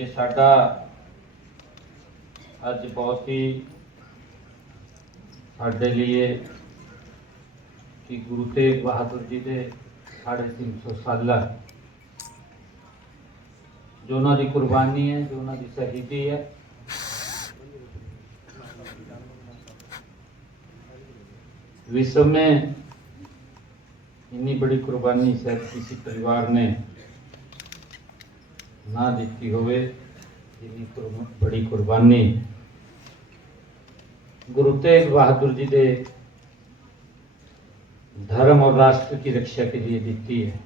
ये साडा अज बहुत ही साडे लिए कि गुरु तेग बहादुर जी के 350 साल जो उन्होंने कुर्बानी है, जो उन्होंने शहीदी है, विश्व में इतनी बड़ी कुर्बानी शायद किसी परिवार ने ना दी होवे। इतनी बड़ी कुर्बानी गुरु तेग बहादुर जी ने धर्म और राष्ट्र की रक्षा के लिए दी है।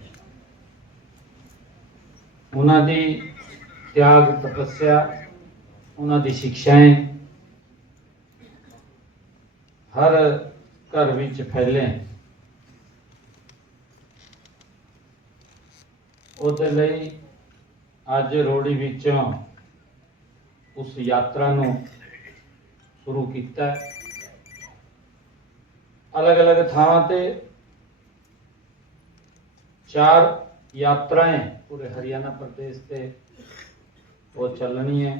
उन्होंने त्याग, तपस्या, उन्होंने शिक्षाएं हर घर विच फैले। उहदे लई अज रोड़ी विचों उस यात्रा नूं शुरू किया। अलग अलग थावां ते 4 यात्राएं पूरे हरियाणा प्रदेश से वो चलनी है।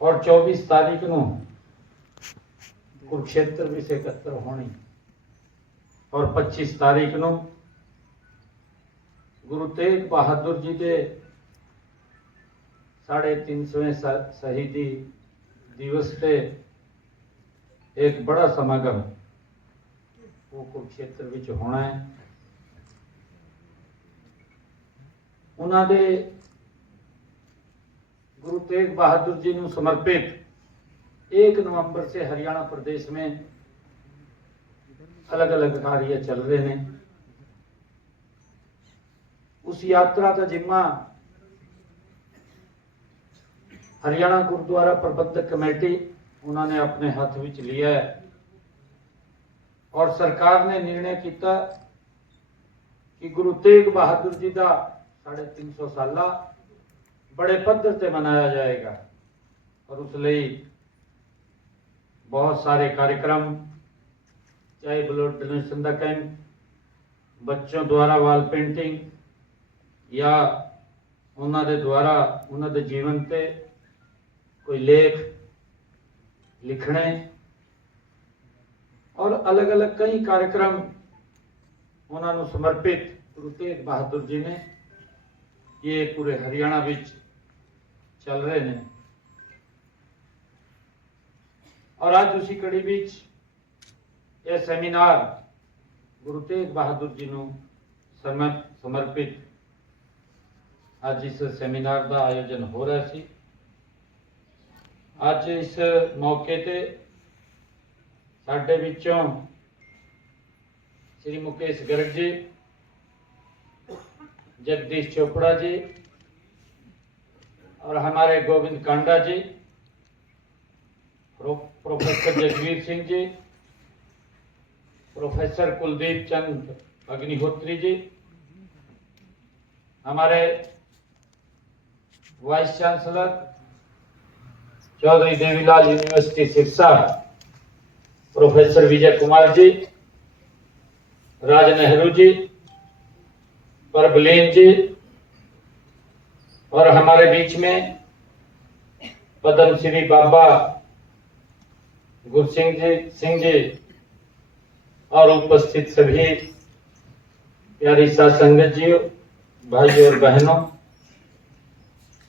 और 24 तारीख नूं कुरुक्षेत्र भी से एकत्र होनी और 25 तारीख नूं गुरु तेग बहादुर जी के 350वें शहीदी दिवस पे एक बड़ा समागम वो कुरुक्षेत्र विच होना है। उन्होंने गुरु तेग बहादुर जी को समर्पित 1 नवंबर से हरियाणा प्रदेश में अलग अलग कार्य चल रहे हैं। उस यात्रा का जिम्मा हरियाणा गुरुद्वारा प्रबंधक कमेटी उन्होंने अपने हाथ में लिया है और सरकार ने निर्णय किया कि गुरु तेग बहादुर जी का 350 साला बड़े पद्धर से मनाया जाएगा। और उस लिए बहुत सारे कार्यक्रम, चाहे ब्लड डोनेशन का कैंप, बच्चों द्वारा वाल पेंटिंग या उन्होंने द्वारा उन्होंने जीवन पे कोई लेख लिखने और अलग अलग कई कार्यक्रम उन्होंने समर्पित गुरु तेग बहादुर जी ने ये पूरे हरियाणा विच चल रहे हैं। और आज उसी कड़ी विच यह सेमिनार गुरु तेग बहादुर जी को समर्पित आज इस सेमिनार का आयोजन हो रहा है। आज इस मौके ते साडे विचों श्री मुकेश गर्ग जी, जगदीश चोपड़ा जी और हमारे गोविंद कांडा जी, प्रोफेसर जगवीर सिंह जी, प्रोफेसर कुलदीप चंद अग्निहोत्री जी, हमारे vice chancellor Chaudhary Devilal university Sirsa professor Vijay Kumar ji, Raj Nehru ji, Parbleen ji और हमारे बीच में पद्म श्री बाबा गुरसिंह जी और उपस्थित सभी प्यारी साध संगत जी, भाइयों और बहनों,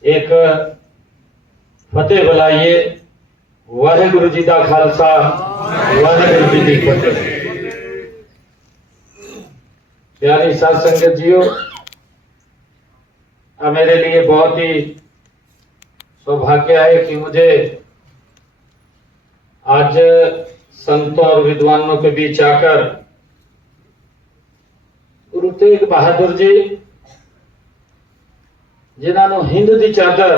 एक फतेह बुलाइए। वाहेगुरु जी का खालसा, वाहेगुरु जी की फतेह। प्यारी साध संगत जियो, मेरे लिए बहुत ही सौभाग्य है कि मुझे आज संतों और विद्वानों के बीच आकर गुरु तेग बहादुर जी जिन्होंने हिंद की चादर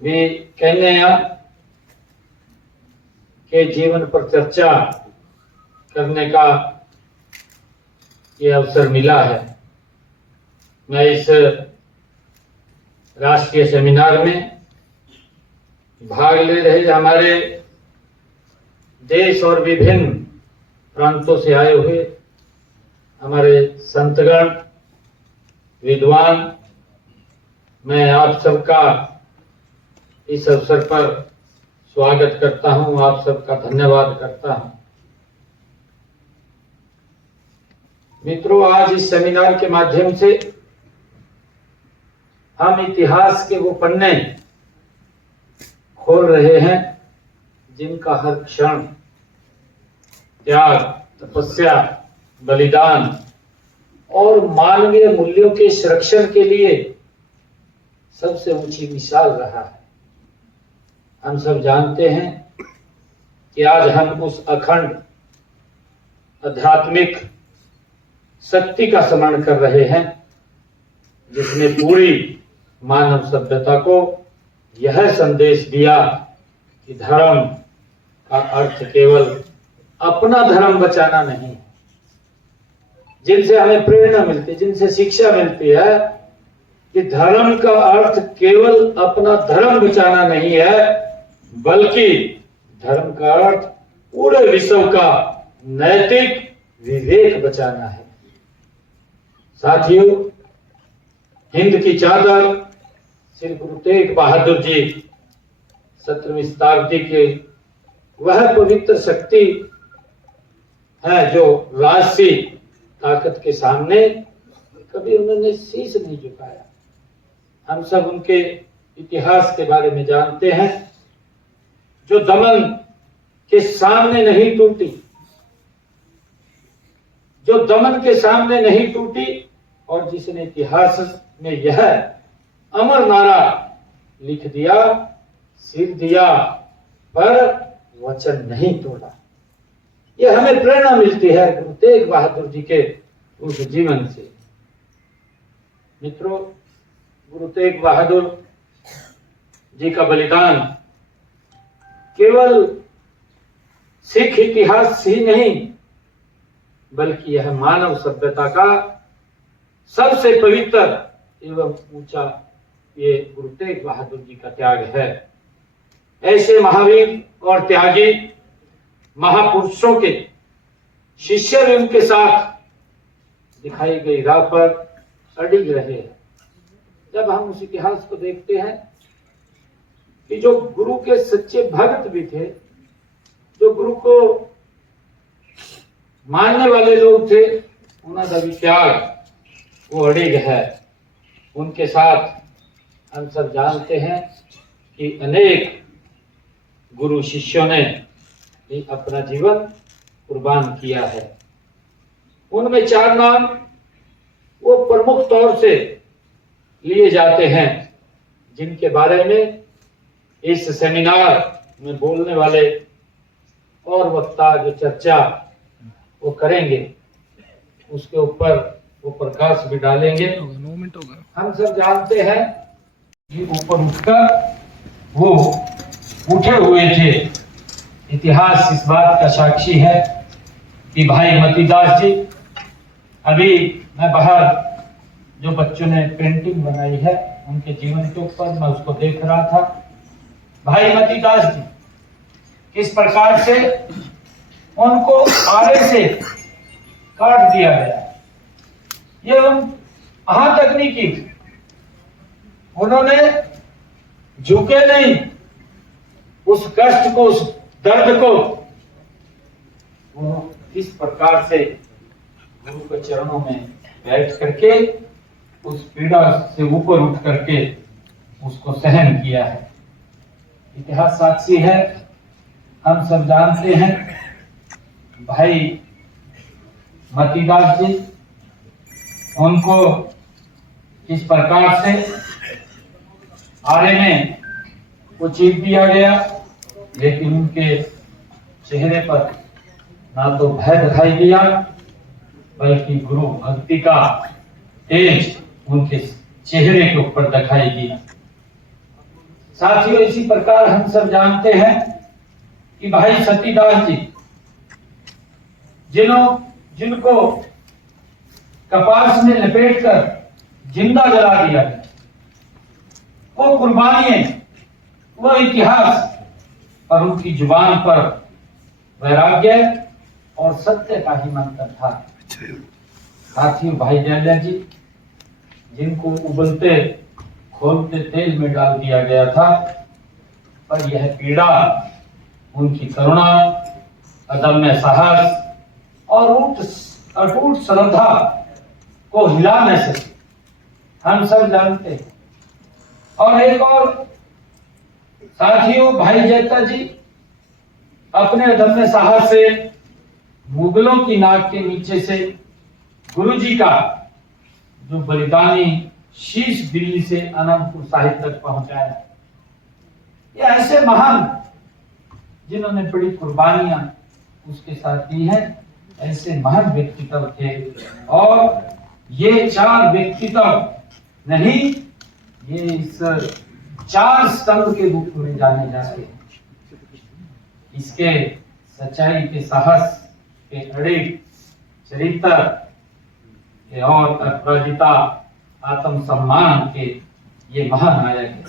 भी कहने के जीवन पर चर्चा करने का ये अवसर मिला है। मैं इस राष्ट्रीय सेमिनार में भाग ले रहे हमारे देश और विभिन्न प्रांतों से आए हुए हमारे संतगण, विद्वान मैं आप सबका इस अवसर पर स्वागत करता हूं, आप सबका धन्यवाद करता हूं। मित्रों, आज इस सेमिनार के माध्यम से हम इतिहास के वो पन्ने खोल रहे हैं जिनका हर क्षण त्याग, तपस्या, बलिदान और मानवीय मूल्यों के संरक्षण के लिए सबसे ऊंची मिसाल रहा है। हम सब जानते हैं कि आज हम उस अखंड आध्यात्मिक शक्ति का स्मरण कर रहे हैं जिसने पूरी मानव सभ्यता को यह संदेश दिया कि धर्म का अर्थ केवल अपना धर्म बचाना नहीं, जिनसे हमें प्रेरणा मिलती है, जिनसे शिक्षा मिलती है कि धर्म का अर्थ केवल अपना धर्म बचाना नहीं है, बल्कि धर्म का अर्थ पूरे विश्व का नैतिक विवेक बचाना है। साथियों, हिंद की चादर श्री गुरु तेग बहादुर जी 17वीं शताब्दी के वह पवित्र शक्ति है जो राजसी ताकत के सामने कभी उन्होंने शीश नहीं झुकाया। हम सब उनके इतिहास के बारे में जानते हैं, जो दमन के सामने नहीं टूटी, जो दमन के सामने नहीं टूटी और जिसने इतिहास में यह अमर नारा लिख दिया, सिर दिया पर वचन नहीं तोड़ा। यह हमें प्रेरणा मिलती है गुरु तेग बहादुर जी के उस जीवन से। मित्रों, गुरु तेग बहादुर जी का बलिदान केवल सिख इतिहास ही नहीं, बल्कि यह मानव सभ्यता का सबसे पवित्र एवं ऊंचा ये गुरु तेग बहादुर जी का त्याग है। ऐसे महावीर और त्यागी महापुरुषों के शिष्य भी उनके साथ दिखाई गई राह पर अडिग रहे हैं। जब हम उस इतिहास को देखते हैं कि जो गुरु के सच्चे भक्त भी थे, जो गुरु को मानने वाले लोग थे, उनका भी त्याग वो अडिग है। उनके साथ हम सब जानते हैं कि अनेक गुरु शिष्यों ने भी अपना जीवन कुर्बान किया है। उनमें 4 नाम वो प्रमुख तौर से लिए जाते हैं जिनके बारे में इस सेमिनार में बोलने वाले और वक्ता जो चर्चा वो करेंगे उसके ऊपर वो प्रकाश भी डालेंगे। हम सब जानते हैं कि ऊपर उठकर वो उठे हुए थे। इतिहास इस बात का साक्षी है कि भाई मतीदास जी, अभी मैं बाहर जो बच्चों ने पेंटिंग बनाई है उनके जीवन के ऊपर मैं उसको देख रहा था। भाई मतीदास जी किस प्रकार से उनको आड़े से काट दिया गया, ये वहां तक नहीं की, उन्होंने झुके नहीं, उस कष्ट को, उस दर्द को वो इस प्रकार से गुरु के चरणों में बैठ करके उस पीड़ा से ऊपर उठ करके उसको सहन किया है। इतिहास साक्षी है, हम सब जानते हैं। भाई मतीदास जी, उनको इस प्रकार से आरे में वो चीर दिया गया, लेकिन उनके चेहरे पर ना तो भय दिखाई दिया, बल्कि गुरु भक्ति का तेज उनके चेहरे के ऊपर दिखाई दी। साथियों, इसी प्रकार हम सब जानते हैं कि भाई सतीदास जी, जिनको कपास में लपेटकर जिंदा जला दिया गया, वो कुर्बानियां, वो इतिहास और उनकी जुबान पर वैराग्य और सत्य का ही मंत्र था। साथियों, भाई जयललिता जी, जिनको उबलते खोलते तेल में डाल दिया गया था, पर यह पीड़ा उनकी करुणा, अदम्य साहस और अटूट श्रद्धा को हिला न सके, हम सब जानते हैं। और एक और साथियों, भाई जैता जी अपने अदम्य साहस से मुगलों की नाक के नीचे से गुरुजी का जो बलिदानी शीश दिल्ली से अनंतपुर साहिब तक पहुंचाया, ये ऐसे महान जिन्होंने बड़ी कुर्बानियां उसके साथ दी हैं, ऐसे महान व्यक्तित्व थे। और ये 4 व्यक्तित्व नहीं, ये इस 4 स्तंभ के रूप में जाने जाते हैं। इसके सच्चाई के, साहस के, अड़िग चरित्र के और अपराजिता आत्मसम्मान के ये महानायक है।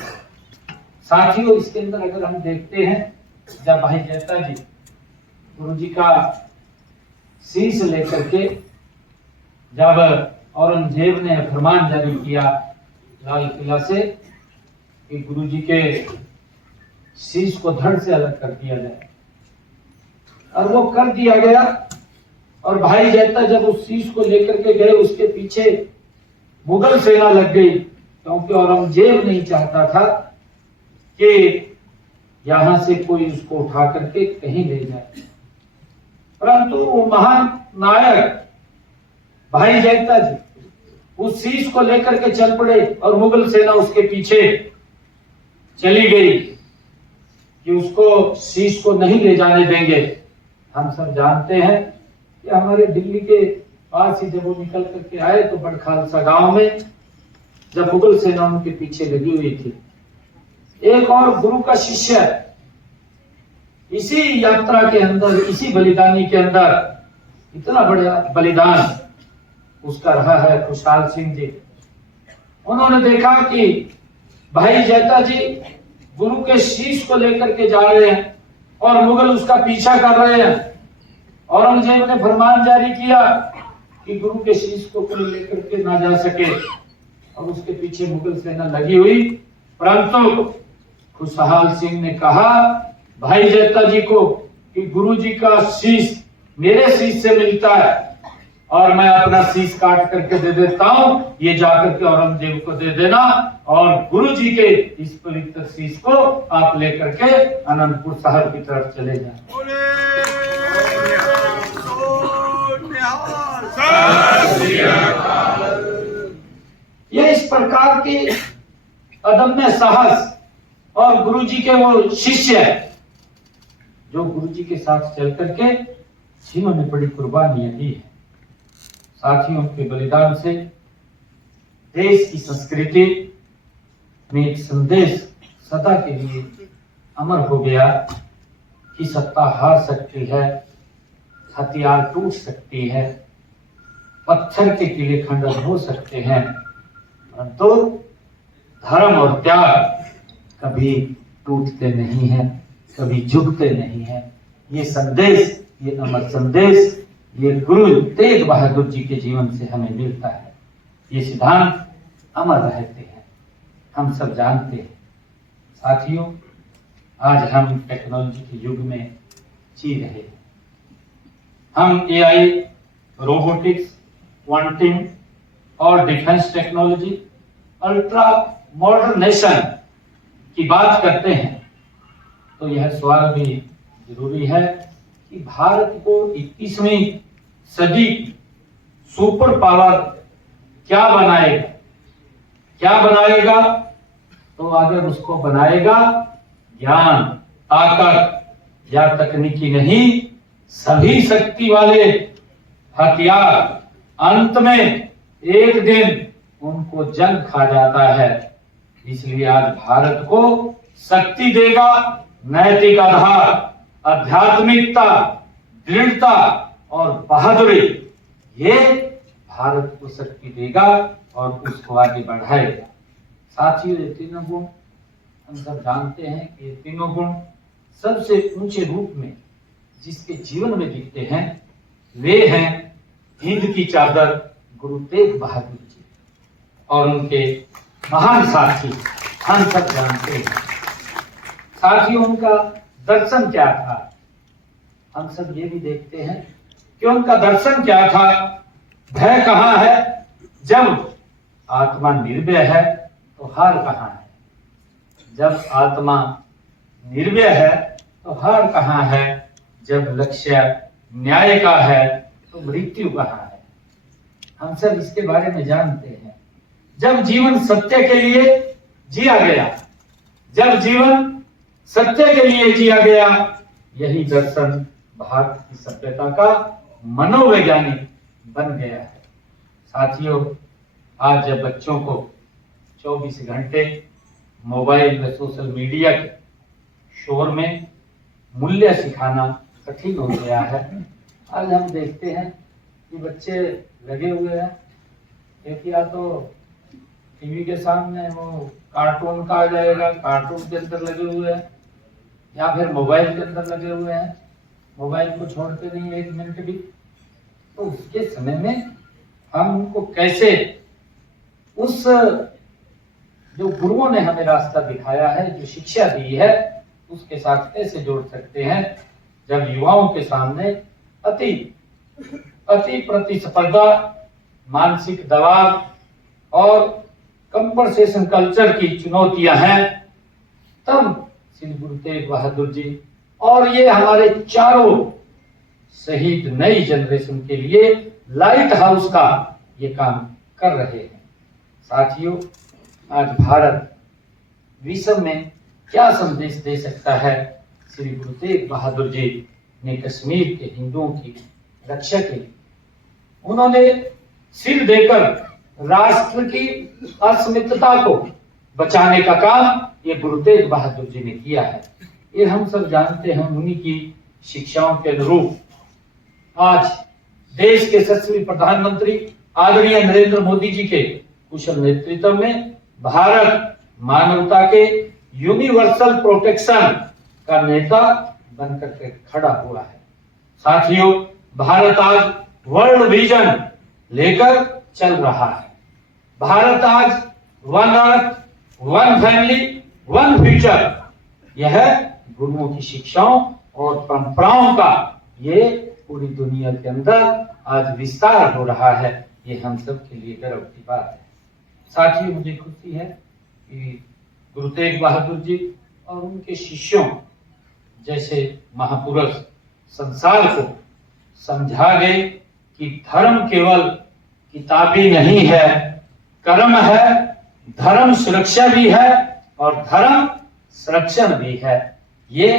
साथियों, इसके अंदर अगर हम देखते हैं, जब भाई जैता जी गुरुजी का शीश लेकर के जब औरंगजेब ने फरमान जारी किया लाल किला से कि गुरुजी के शीश को धड़ से अलग कर दिया जाए, और वो कर दिया गया। और भाई जैता जब उस शीश को लेकर के गए, उसके पीछे मुगल सेना लग गई, क्योंकि औरंगजेब नहीं चाहता था कि यहां से कोई उसको उठा करके कहीं ले जाए। परंतु वो महान नायक भाई जैता जी उस शीश को लेकर के चल पड़े, और मुगल सेना उसके पीछे चली गई कि उसको शीश को नहीं ले जाने देंगे। हम सब जानते हैं कि हमारे दिल्ली के पास ही जब वो निकल करके आए तो बड़खालसा गांव में जब मुगल सेना उनके पीछे लगी हुई थी, एक और गुरु का शिष्य इसी यात्रा के अंदर, इसी बलिदानी के अंदर इतना बड़ा बलिदान उसका रहा है, खुशहाल सिंह जी। उन्होंने देखा कि भाई जैता जी गुरु के शीश को लेकर के जा रहे हैं और मुगल उसका पीछा कर रहे हैं। औरंगजेब ने फरमान जारी किया कि गुरु के शीश को कोई लेकर के ना जा सके, और उसके पीछे मुगल सेना लगी हुई। परंतु खुशहाल सिंह ने कहा भाई जैता जी को कि गुरु जी का शीश मेरे शीश से मिलता है, और मैं अपना शीश काट करके दे देता हूं, ये जाकर के औरंगजेब को दे देना, और गुरु जी के इस पवित्र शीश को आप लेकर के अनंतपुर साहिब की तरफ चले जाएं। ये इस प्रकार की अदम्य साहस, और गुरु जी के वो शिष्य जो गुरु जी के साथ चल करके जिन्होंने बड़ी कुर्बानियां दी है। साथियों के बलिदान से देश की संस्कृति में एक संदेश सदा के लिए अमर हो गया कि सत्ता हार सकती है, हथियार टूट सकती है, पत्थर के किले खंडन हो सकते हैं, परंतु धर्म और त्याग कभी टूटते नहीं हैं, कभी झुकते नहीं हैं। ये संदेश, ये अमर संदेश, ये गुरु तेग बहादुर जी के जीवन से हमें मिलता है। ये सिद्धांत अमर रहते हैं, हम सब जानते हैं। साथियों, आज हम टेक्नोलॉजी के युग में जी रहे हैं। हम एआई, रोबोटिक्स, क्वांटिंग और डिफेंस टेक्नोलॉजी, अल्ट्रा मॉडर्नेशन की बात करते हैं, तो यह सवाल भी जरूरी है कि भारत को 21वीं सदी सुपर पावर क्या बनाएगा? क्या बनाएगा? तो अगर उसको बनाएगा ज्ञान, ताकत या तकनीकी नहीं, सभी शक्ति वाले हथियार, अंत में एक दिन उनको जंग खा जाता है। इसलिए आज भारत को शक्ति देगा नैतिक आधार, आध्यात्मिकता, दृढ़ता और बहादुरी, ये भारत को शक्ति देगा और उसको आगे बढ़ाएगा। साथियों, ये तीनों गुण हम सब जानते हैं कि ये तीनों गुण सबसे ऊंचे रूप में जिसके जीवन में दिखते हैं, वे हैं हिंद की चादर गुरु तेग बहादुर जी और उनके महान साथी हम सब जानते हैं। साथियों, उनका दर्शन क्या था, हम सब ये भी देखते हैं कि उनका दर्शन क्या था। भय कहाँ है, जब आत्मा निर्भय है तो हार कहाँ है। जब आत्मा निर्भय है तो हार कहाँ है। जब लक्ष्य न्याय का है तो मृत्यु कहाँ है। हम सब इसके बारे में जानते हैं। जब जीवन सत्य के लिए जिया गया, जब जीवन सत्य के लिए जिया गया, यही दर्शन भारत की सभ्यता का मनोवैज्ञानिक बन गया है। साथियों, आज जब बच्चों को 24 घंटे मोबाइल व सोशल मीडिया के शोर में मूल्य सिखाना कठिन हो गया है, आज हम देखते हैं कि बच्चे लगे हुए हैं, एक या तो टीवी के सामने वो कार्टून का आ जाएगा, कार्टून के अंदर लगे हुए हैं, या फिर मोबाइल के अंदर लगे हुए हैं, मोबाइल को छोड़ते नहीं एक मिनट भी। तो उसके समय में हम उनको कैसे उस जो गुरुओं ने हमें रास्ता दिखाया है, जो शिक्षा दी है, उसके साथ कैसे जोड़ सकते हैं। जब युवाओं के सामने अति प्रतिस्पर्धा, मानसिक दबाव और कंपनसेशन कल्चर की चुनौतियां हैं, तब श्री गुरु तेग बहादुर जी और ये हमारे चारों शहीद नई जनरेशन के लिए लाइट हाउस का ये काम कर रहे हैं। साथियों, आज भारत विश्व में क्या संदेश दे सकता है। श्री गुरु तेग बहादुर जी ने कश्मीर के हिंदुओं की रक्षा के लिए उन्होंने सिर देकर राष्ट्र की अस्मिता को बचाने का काम ये गुरु तेग बहादुर जी ने किया है। ये हम सब जानते हैं। उन्हीं की शिक्षाओं के अनुरूप आज देश के यशस्वी प्रधानमंत्री आदरणीय नरेंद्र मोदी जी के कुशल नेतृत्व में भारत मानवता के यूनिवर्सल प्रोटेक्शन का नेता बनकर के खड़ा हुआ है। साथियों, भारत आज वर्ल्ड विजन लेकर चल रहा है। भारत आज one earth, one family, one future, यह गुरुओं की शिक्षाओं और परंपराओं का ये पूरी दुनिया के अंदर आज विस्तार हो रहा है। ये हम सब के लिए गर्व की बात है। साथियों, मुझे खुशी है कि गुरु तेग बहादुर जी और उनके शिष्यों जैसे महापुरुष संसार को समझा गए कि धर्म केवल किताबी नहीं है, कर्म है, धर्म सुरक्षा भी है और धर्म संरक्षण भी है। ये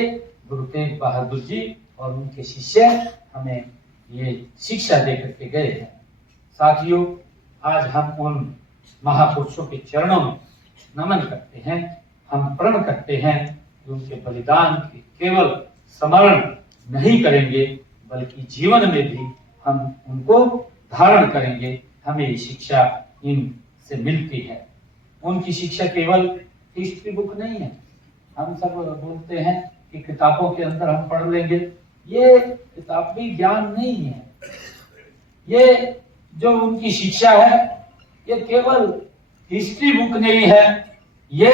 गुरु तेग बहादुर जी और उनके शिष्य हमें ये शिक्षा देकर के गए हैं। साथियों, आज हम उन महापुरुषों के चरणों में नमन करते हैं, हम प्रण करते हैं कि उनके बलिदान के केवल स्मरण नहीं करेंगे, बल्कि जीवन में भी हम उनको धारण करेंगे। हमें ये शिक्षा इनसे मिलती है। उनकी शिक्षा केवल हिस्ट्री बुक नहीं है। हम सब बोलते हैं कि किताबों के अंदर हम पढ़ लेंगे, ये किताबी ज्ञान नहीं है। ये जो उनकी शिक्षा है, ये केवल हिस्ट्री बुक नहीं है, ये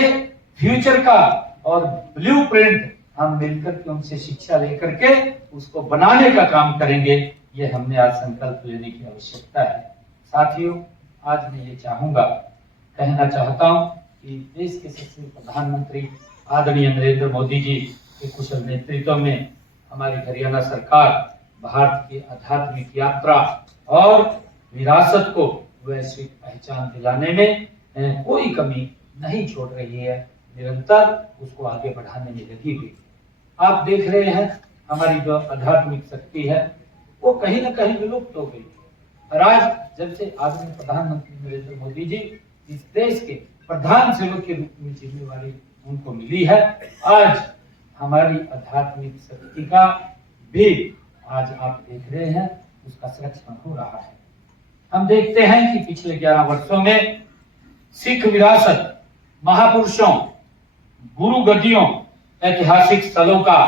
फ्यूचर का और ब्लूप्रिंट हम मिलकर के उनसे शिक्षा लेकर के उसको बनाने का काम करेंगे। ये हमने आज संकल्प लेने की आवश्यकता है। साथियों, आज मैं ये कहना चाहता हूँ कि देश के यशस्वी प्रधानमंत्री आदरणीय नरेंद्र मोदी जी के कुशल नेतृत्व में हमारी हरियाणा सरकार भारत की आध्यात्मिक यात्रा और विरासत को वैश्विक पहचान दिलाने में कोई कमी नहीं छोड़ रही है, निरंतर उसको आगे बढ़ाने में लगी हुई है। आप देख रहे हैं हमारी जो आध्यात्मिक शक्ति है वो कहीं न कहीं विलुप्त हो गई और आज जब से आदरणीय प्रधानमंत्री नरेंद्र मोदी जी इस देश के प्रधान सेवक के रूप में जिम्मेवारी उनको मिली है, आज हमारी आध्यात्मिक शक्ति का भी आज आप देख रहे हैं उसका संरक्षण हो रहा है। हम देखते हैं कि पिछले 11 वर्षों में सिख विरासत, महापुरुषों, गुरु गद्दियों, ऐतिहासिक स्थलों का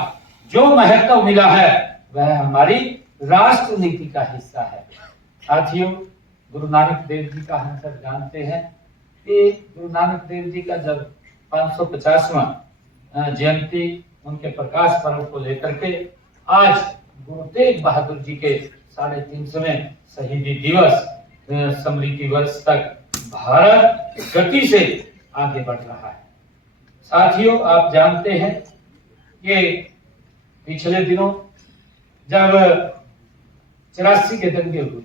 जो महत्व मिला है वह हमारी राष्ट्र नीति का हिस्सा है। साथियों, गुरु नानक देव जी का हम सब जानते हैं कि गुरु नानक देव जी का जब 550वां जयंती उनके प्रकाश पर्व को लेकर के आज गुरु तेग बहादुर जी के 350वें शहीदी दिवस स्मृति वर्ष तक भारत गति से आगे बढ़ रहा है। साथियों, आप जानते हैं कि पिछले दिनों जब 84 के दंगे हुए,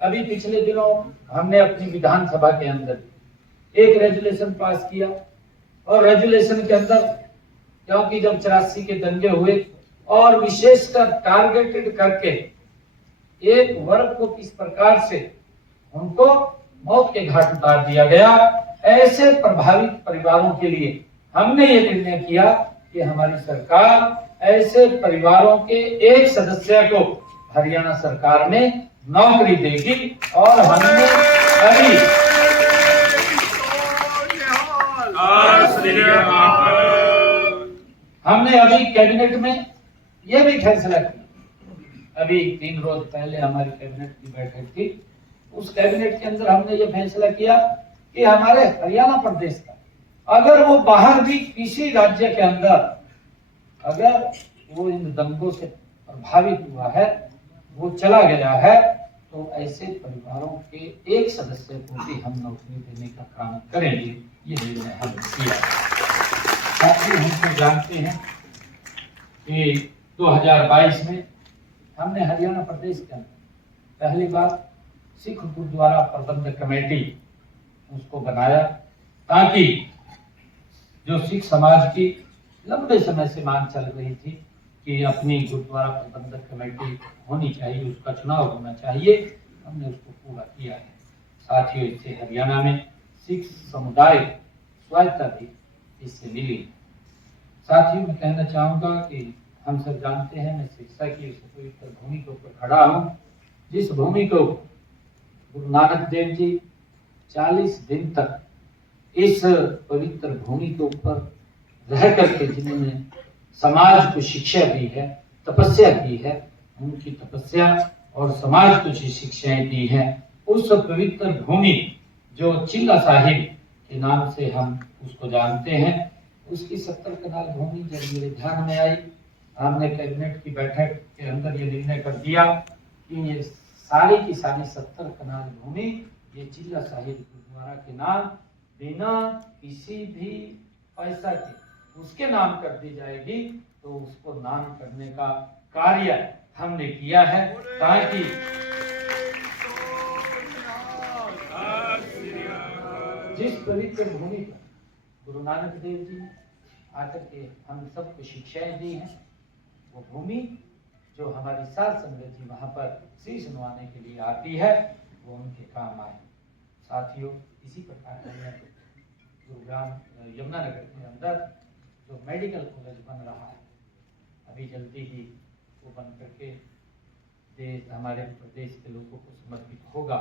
अभी पिछले दिनों हमने अपनी विधानसभा के अंदर एक रेजुलेशन पास किया और रेजुलेशन के अंदर क्योंकि जब 84 के दंगे हुए और विशेषकर टारगेटेड करके एक वर्ग को किस प्रकार से उनको मौत के घाट उतार दिया गया, ऐसे प्रभावित परिवारों के लिए हमने ये निर्णय किया कि हमारी सरकार ऐसे परिवारों के एक सदस्य को हरियाणा सरकार में नौकरी देगी। और हमने अभी कैबिनेट में यह भी फैसला किया। अभी 3 रोज पहले हमारी कैबिनेट की बैठक थी, उस कैबिनेट के अंदर हमने ये फैसला किया कि हमारे हरियाणा प्रदेश का अगर वो बाहर भी किसी राज्य के अंदर अगर वो इन दंगों से प्रभावित हुआ है, वो चला गया है, तो ऐसे परिवारों के एक सदस्य को भी हम नौकरी देने का काम करेंगे। ये निर्णय हमने किया। साथ ही हम जानते हैं कि 2022 में हमने हरियाणा प्रदेश के अंदर पहली बार सिख गुरुद्वारा प्रबंधक कमेटी उसको बनाया, ताकि जो सिख समाज की लंबे समय से मांग चल रही थी कि अपनी गुरुद्वारा प्रबंधक कमेटी होनी चाहिए, उसका चुनाव होना चाहिए, हमने उसको पूरा किया है। साथियों, इससे हरियाणा में सिख समुदाय स्वायत्ता भी इससे मिली। साथियों, मैं कहना चाहूंगा कि हम सब जानते हैं मैं शिक्षा की पवित्र भूमि के ऊपर खड़ा हूँ, जिस भूमि को गुरु नानक देव जी 40 दिन तक इस पवित्र भूमि के ऊपर रह करके जिन्होंने समाज को शिक्षा दी है, तपस्या की है, उनकी तपस्या और समाज को जो शिक्षाएं दी हैं, उस पवित्र भूमि जो चिल्ला साहिब के नाम से हम उसको जानते हैं, उसकी 70 कनाल भूमि जब मेरे ध्यान में आई, हमने कैबिनेट की बैठक के अंदर ये निर्णय कर दिया कि ये सारी की सारी 70 कनाल भूमि ये चिल्ला साहिब गुरुद्वारा के नाम बिना किसी भी पैसा के उसके नाम कर दी जाएगी। तो उसको नाम करने का कार्य हमने किया है, ताकि जिस पवित्र भूमि पर गुरु नानक देव जी आकर के हम सबको शिक्षाएं दी हैं, वो भूमि जो हमारी साध संगत जी वहां पर शीश नवाने के लिए आती है, वो उनके काम आए। साथियों, इसी प्रकार गुरुग्राम यमुनानगर के अंदर जो मेडिकल कॉलेज बन रहा है, अभी जल्दी ही वो बन करके देश हमारे प्रदेश के लोगों को समर्पित होगा।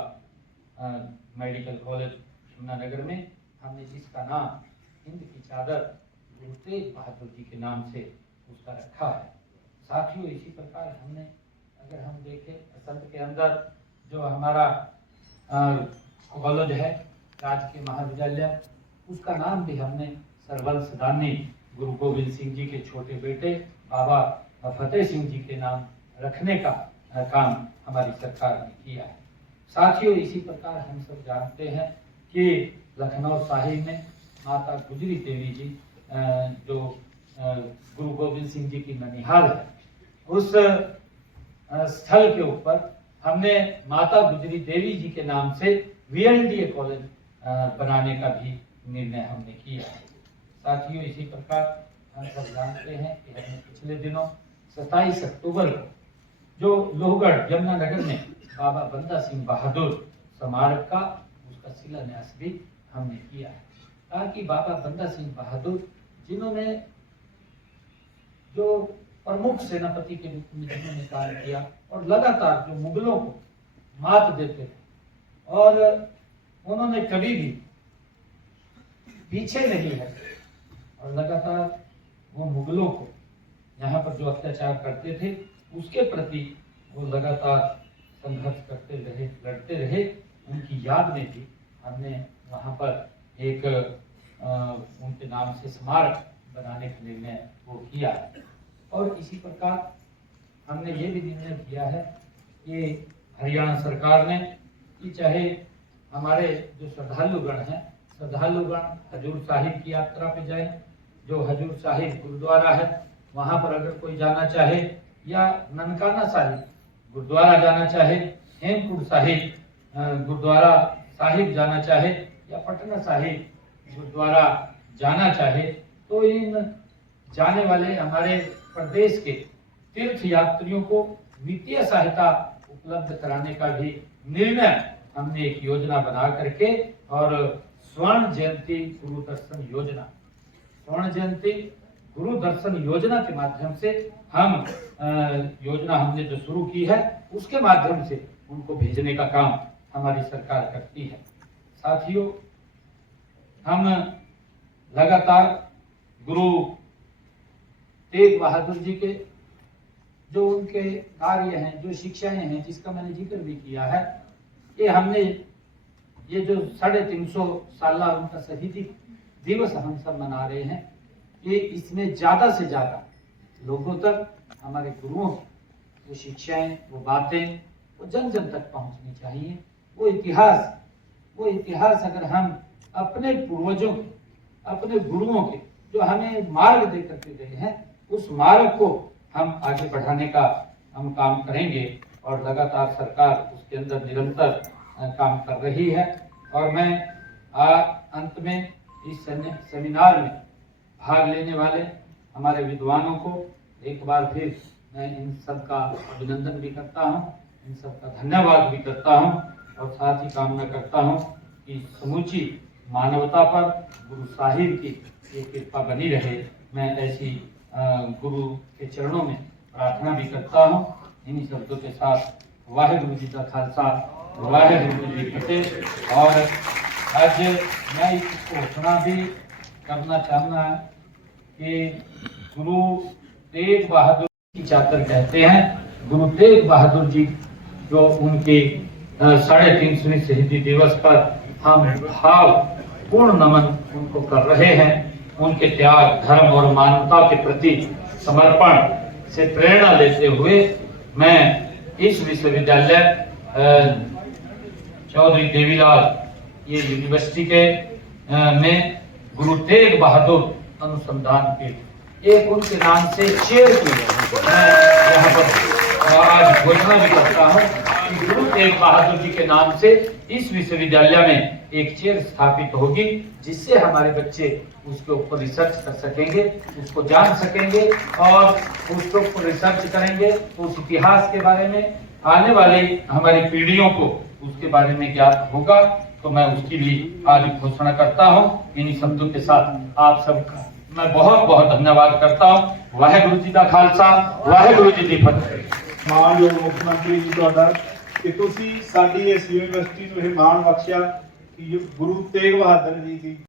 मेडिकल कॉलेज यमुनानगर में हमने जिसका नाम हिंद की चादर गुरु तेग बहादुर जी के नाम से उसका रखा है। साथियों, इसी प्रकार हमने अगर हम देखें असंत के अंदर जो हमारा कॉलेज है राजकीय महाविद्यालय, उसका नाम भी हमने सरबंस दानी गुरु गोविंद सिंह जी के छोटे बेटे बाबा फतेह सिंह जी के नाम रखने का काम हमारी सरकार ने किया है। साथियों, इसी प्रकार हम सब जानते हैं कि लखनऊ साहिब में माता गुजरी देवी जी जो गुरु गोविंद सिंह जी की ननिहाल है, उस स्थल के ऊपर हमने माता गुजरी देवी जी के नाम से VLDA कॉलेज बनाने का भी निर्णय हमने किया है। साथियों, इसी प्रकार हम सब जानते हैं कि हमने पिछले दिनों 27 अक्टूबर को जो लोहगढ़ यमुनानगर में बाबा बंदा सिंह बहादुर स्मारक का उसका शिलान्यास भी हमने किया है, ताकि बाबा बंदा सिंह बहादुर जिन्होंने जो प्रमुख सेनापति के रूप में जिन्होंने कार्य किया और लगातार जो मुगलों को मात देते थे और उन्होंने कभी भी पीछे नहीं है और लगातार वो मुगलों को यहाँ पर जो अत्याचार करते थे उसके प्रति वो लगातार संघर्ष करते रहे, लड़ते रहे। उनकी याद में भी हमने वहाँ पर एक उनके नाम से स्मारक बनाने का निर्णय वो किया है। और इसी प्रकार हमने ये भी निर्णय किया है कि हरियाणा सरकार ने कि चाहे हमारे जो श्रद्धालुगण हैं, श्रद्धालुगण हजूर साहिब की यात्रा पे जाए, जो हजूर साहिब गुरुद्वारा है वहाँ पर अगर कोई जाना चाहे, या ननकाना साहिब गुरुद्वारा जाना चाहे, हेमकुंड साहिब गुरुद्वारा साहिब जाना चाहे, या पटना साहिब गुरुद्वारा जाना चाहे, तो इन जाने वाले हमारे प्रदेश के तीर्थ यात्रियों को वित्तीय सहायता उपलब्ध कराने का भी निर्णय हमने एक योजना बना करके, और स्वर्ण जयंती गुरु दर्शन योजना, स्वर्ण जयंती गुरु दर्शन योजना के माध्यम से हम योजना हमने जो शुरू की है उसके माध्यम से उनको भेजने का काम हमारी सरकार करती है। साथियों, हम लगातार गुरु तेग बहादुर जी के जो उनके कार्य हैं, जो शिक्षाएं हैं, जिसका मैंने जिक्र भी किया है, ये हमने ये जो 350 साल उनका शहीदी दिवस हम सब मना रहे हैं, ये इसमें ज्यादा से ज्यादा लोगों तक हमारे गुरुओं की वो शिक्षाएं, वो बातें, वो जन जन तक पहुंचनी चाहिए। वो इतिहास अगर हम अपने पूर्वजों के, अपने गुरुओं के जो हमें मार्ग दे करके गए हैं, उस मार्ग को हम आगे बढ़ाने का हम काम करेंगे, और लगातार सरकार उसके अंदर निरंतर काम कर रही है। और मैं अंत में इस सेमिनार में भाग लेने वाले हमारे विद्वानों को एक बार फिर मैं इन सब का अभिनंदन भी करता हूँ, इन सब का धन्यवाद भी करता हूँ, और साथ ही कामना करता हूँ कि समूची मानवता पर गुरु साहिब की ये कृपा बनी रहे। मैं ऐसी गुरु के चरणों में प्रार्थना भी करता हूँ। इन्हीं शब्दों के साथ वाहेगुरु जी का खालसा, वाहेगुरु जी की फतेह। और आज मैं इस घोषणा भी करना चाहूँगा कि गुरु तेग बहादुर की चाकर कहते हैं, गुरु तेग बहादुर जी जो उनके 350वें शहीदी दिवस पर हम भावपूर्ण नमन उनको कर रहे हैं। उनके त्याग, धर्म और मानवता के प्रति समर्पण से प्रेरणा लेते हुए मैं इस विश्वविद्यालय चौधरी देवीलाल ये यूनिवर्सिटी के में गुरु तेग बहादुर अनुसंधान के एक उनके नाम से चेयर की मैं यहाँ पर आज घोषणा भी करता हूँ कि गुरु तेग बहादुर जी के नाम से इस विश्वविद्यालय में एक चेयर स्थापित होगी, जिससे हमारे बच्चे उसके ऊपर रिसर्च कर सकेंगे, उसको जान सकेंगे, और उसके ऊपर रिसर्च करेंगे तो उस इतिहास के बारे में आने वाली हमारी पीढ़ियों को उसके बारे में ज्ञात होगा। तो मैं उसकी भी आज घोषणा करता हूँ। इन्हीं शब्दों के साथ आप सबका मैं बहुत बहुत धन्यवाद करता हूँ। वाहेगुरु जी का खालसा, वाहेगुरु जी की फतेह। मानयोग मुख्य मंत्री जी ਤੁਹਾਡਾ ਕਿ ਤੁਸੀਂ ਸਾਡੀ ਇਸ ਯੂਨੀਵਰਸਿਟੀ ਨੂੰ ਇਹ ਮਾਣ ਬਖਸ਼ਿਆ ਕਿ ਗੁਰੂ ਤੇਗ ਬਹਾਦਰ ਜੀ ਦੀ